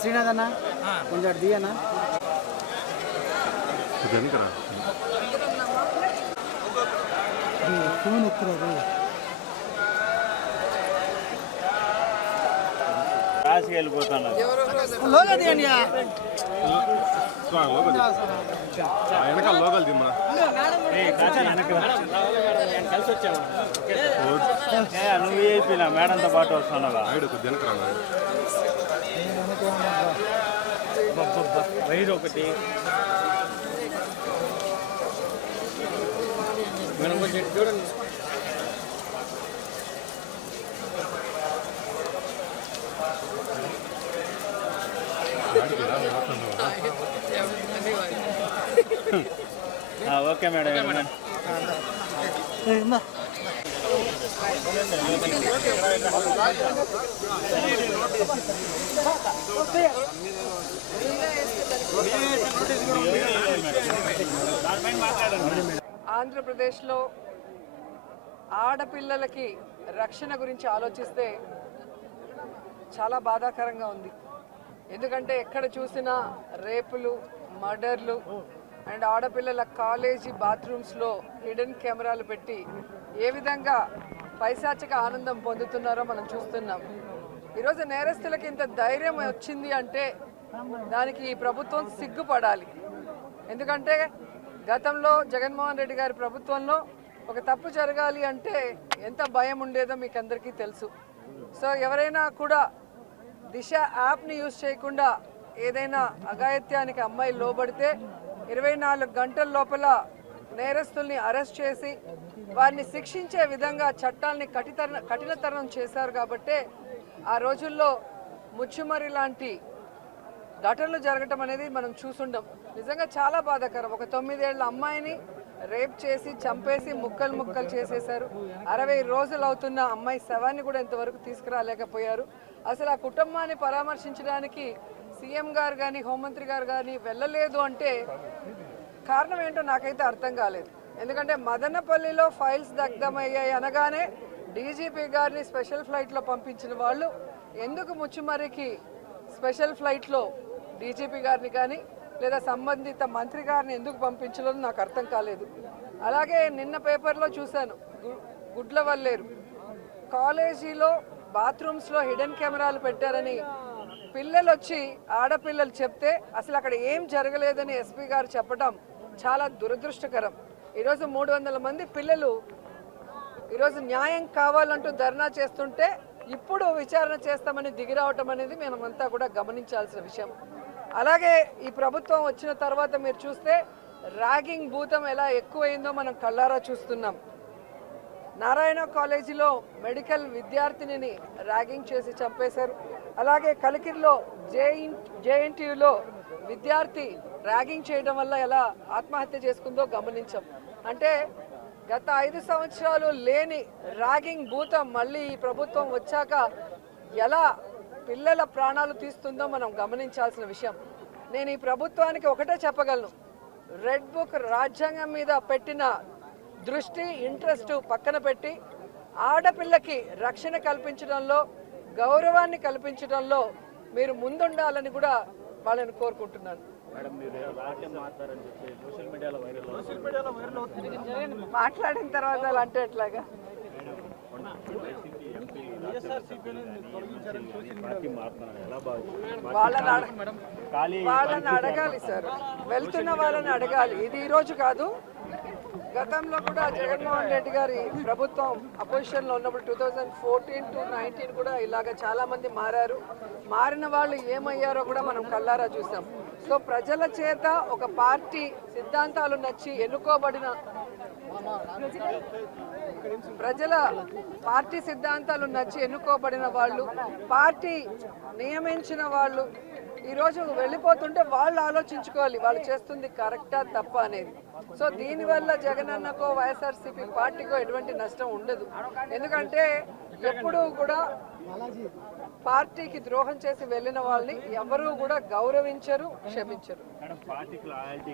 శ్రీనాథ్ అన్న కొంచెం దియనా ఫోన్ ఎత్తురాదు రాసి వెళ్ళిపోతాను వెనకాల లోకల్ దిమ్మా కలిసి వచ్చాము నువ్వు అయిపోయినా మేడంతో పాటు వస్తున్నావా వైర్ ఒకటి మనం కొంచెం చూడండి ఓకే మేడం ఆంధ్రప్రదేశ్లో ఆడపిల్లలకి రక్షణ గురించి ఆలోచిస్తే చాలా బాధాకరంగా ఉంది. ఎందుకంటే ఎక్కడ చూసినా రేపులు, మర్డర్లు అండ్ ఆడపిల్లల కాలేజీ బాత్రూమ్స్లో హిడెన్ కెమెరాలు పెట్టి ఏ విధంగా పైశాచిక ఆనందం పొందుతున్నారో మనం చూస్తున్నాం. ఈరోజు నేరస్తులకి ఇంత ధైర్యం వచ్చింది అంటే దానికి ఈ ప్రభుత్వం సిగ్గుపడాలి. ఎందుకంటే గతంలో జగన్మోహన్ రెడ్డి గారి ప్రభుత్వంలో ఒక తప్పు జరగాలి అంటే ఎంత భయం ఉండేదో మీకు అందరికీ తెలుసు. సో ఎవరైనా కూడా దిశ యాప్ని యూజ్ చేయకుండా ఏదైనా అఘాయిత్యానికి అమ్మాయి లోబడితే 24 గంటల లోపల నేరస్తుల్ని అరెస్ట్ చేసి వారిని శిక్షించే విధంగా చట్టాలని కఠినతరం చేశారు. కాబట్టే ఆ రోజుల్లో ముచ్చుమరి లాంటి ఘటనలు జరగటం అనేది మనం చూసుండం. నిజంగా చాలా బాధాకరం. ఒక 9 ఏళ్ల అమ్మాయిని రేప్ చేసి చంపేసి ముక్కలు ముక్కలు చేసేశారు. 60 రోజులు అవుతున్న అమ్మాయి శవాన్ని కూడా ఇంతవరకు తీసుకురాలేకపోయారు. అసలు ఆ కుటుంబాన్ని పరామర్శించడానికి సీఎం గారు కానీ హోంమంత్రి గారు కానీ వెళ్ళలేదు అంటే కారణం ఏంటో నాకైతే అర్థం కాలేదు. ఎందుకంటే మదనపల్లిలో ఫైల్స్ దగ్ధమయ్యాయి అనగానే డీజీపీ గారిని స్పెషల్ ఫ్లైట్లో పంపించిన వాళ్ళు ఎందుకు ముచ్చుమరికి స్పెషల్ ఫ్లైట్లో డీజీపీ గారిని కానీ లేదా సంబంధిత మంత్రి గారిని ఎందుకు పంపించలేదో నాకు అర్థం కాలేదు. అలాగే నిన్న పేపర్లో చూశాను, గుడ్లవల్లేరు కాలేజీలో బాత్రూమ్స్లో హిడెన్ కెమెరాలు పెట్టారని పిల్లలు వచ్చి ఆడపిల్లలు చెప్తే అసలు అక్కడ ఏం జరగలేదని ఎస్పీ గారు చెప్పడం చాలా దురదృష్టకరం. ఈరోజు 300 మంది పిల్లలు ఈరోజు న్యాయం కావాలంటూ ధర్నా చేస్తుంటే ఇప్పుడు విచారణ చేస్తామని దిగిరావటం అనేది మనమంతా కూడా గమనించాల్సిన విషయం. అలాగే ఈ ప్రభుత్వం వచ్చిన తర్వాత మీరు చూస్తే ర్యాగింగ్ భూతం ఎలా ఎక్కువైందో మనం కళ్ళారా చూస్తున్నాం. నారాయణ కాలేజీలో మెడికల్ విద్యార్థినిని ర్యాగింగ్ చేసి చంపేశారు. అలాగే కలికిరిలో జేఎన్టీయూలో విద్యార్థి ర్యాగింగ్ చేయడం వల్ల ఎలా ఆత్మహత్య చేసుకుందో గమనించాం. అంటే గత 5 సంవత్సరాలు లేని ర్యాగింగ్ భూతం మళ్ళీ ఈ ప్రభుత్వం వచ్చాక ఎలా పిల్లల ప్రాణాలు తీస్తుందో మనం గమనించాల్సిన విషయం. నేను ఈ ప్రభుత్వానికి ఒకటే చెప్పగలను, రెడ్ బుక్ రాజ్యాంగం మీద పెట్టిన దృష్టి ఇంట్రెస్ట్ పక్కన పెట్టి ఆడపిల్లకి రక్షణ కల్పించడంలో గౌరవాన్ని కల్పించడంలో మీరు ముందుండాలని కూడా వాళ్ళని కోరుకుంటున్నాను. మాట్లాడిన తర్వాత అలా అంటే ఎట్లాగా వాళ్ళని అడగాలి సార్, వెళ్తున్న వాళ్ళని అడగాలి. ఇది ఈరోజు కాదు, గతంలో కూడా జగన్మోహన్ రెడ్డి గారి ప్రభుత్వం అపోజిషన్లో ఉన్నప్పుడు 2014 to 19 కూడా ఇలాగ చాలామంది మారారు. మారిన వాళ్ళు ఏమయ్యారో కూడా మనం కళ్ళారా చూసాం. సో ప్రజల చేత ఒక పార్టీ సిద్ధాంతాలు నచ్చి ఎన్నుకోబడిన ప్రజల పార్టీ సిద్ధాంతాలు నచ్చి ఎన్నుకోబడిన వాళ్ళు, పార్టీ నియమించిన వాళ్ళు ఈరోజు వెళ్ళిపోతుంటే వాళ్ళు ఆలోచించుకోవాలి వాళ్ళు చేస్తుంది కరెక్టా తప్ప అనేది. సో దీనివల్ల జగనన్నకో వైఎస్ఆర్సీపీ పార్టీకో ఎటువంటి నష్టం ఉండదు. ఎందుకంటే ఎప్పుడూ కూడా పార్టీకి ద్రోహం చేసి వెళ్ళిన వాళ్ళని ఎవరూ కూడా గౌరవించరు, క్షమించరు. పార్టీకి లాయల్టీ